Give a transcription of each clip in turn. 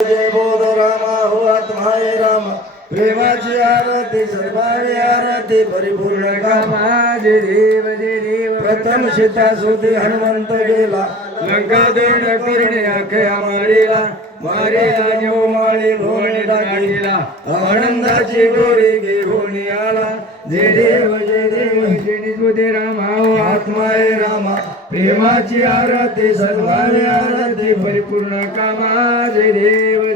जय बोध रामा हो आत्माय राम प्रेमाची आरती सर्वांनी आरती परिपूर्ण कामा जय देव प्रथम सीता सुधी हनुमंत गेला लंका दंड करणे अखया मारीला जो माळी भोवणी टाकीला आनंदाची गोरी घेऊन आला जय देव जय बोधे राम हो आत्माय रामा प्रेमाची आरती सर्वांनी आरती परिपूर्ण कामा जय देव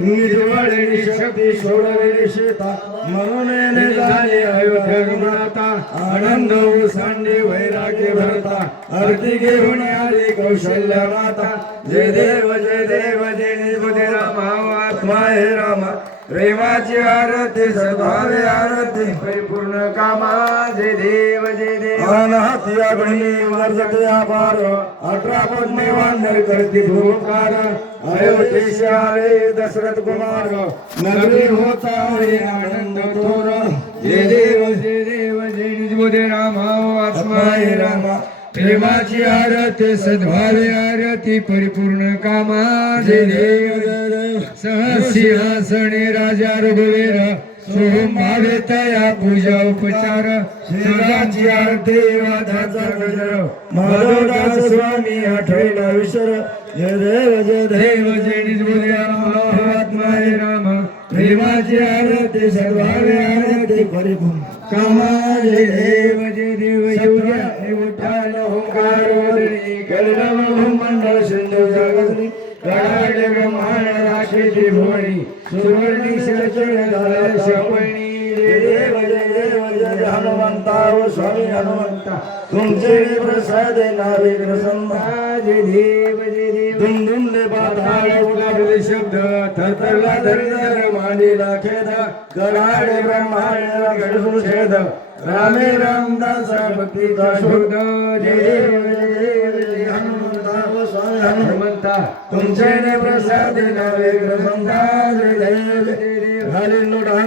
निजवळी शक्ती सोडलेली शेता म्हणून झाले अयोध्या आनंद ओसांडी वैराग्य भरता आरती घेऊन आली कौशल्य माता जय देव जय बोधे राम हो आत्माय रामा प्रेमाची आरती सद्भावे आरती परिपूर्ण कामा जय देव अनहत्या बहिणी वर्जतया पार 18 पद्मे वांदर करती भूकार अयोध्येश आले दशरथ कुमार नगरी होता हरी आनंद थोर जय देव जय बोधे राम हो आत्माय रामा प्रेमाची आरती सद्भावे आरती परिपूर्ण कामा जय देव सहसिंहासने राजा रघुवीर सोहम भावे तया पूजा उपचार श्रीराची आरती वादाचा गजर माधवदास स्वामी आठवला विसर जय देव जय बोधे राम आत्माय राम प्रेमाची आरती सर्वांनी आरती परिपूर्ण कामा जय देव येऊया विठ्ठल ओंकार वदनी कलरव मंडळ सिंधू जगदनी कडाडे ब्रह्मांड राशी त्रिभुवनी सुवर्णी शरण झाले शपणी जय देव जय हनुमंता व स्वामी हनुमंता तुमचे प्रसाद नावे प्रसन्न जय देव दुमदुमले पाताळ उठला शब्द थरथरला धरधर मांडीला खेद कडाडे ब्रह्मांड घडसून छेद रामे रामदास भक्तीचा शोध जय जय हनुमंता व स्वामी हनुमंता हनुमंता तुमचे प्रसाद नावे प्रसन्न जय देव हरी लोढा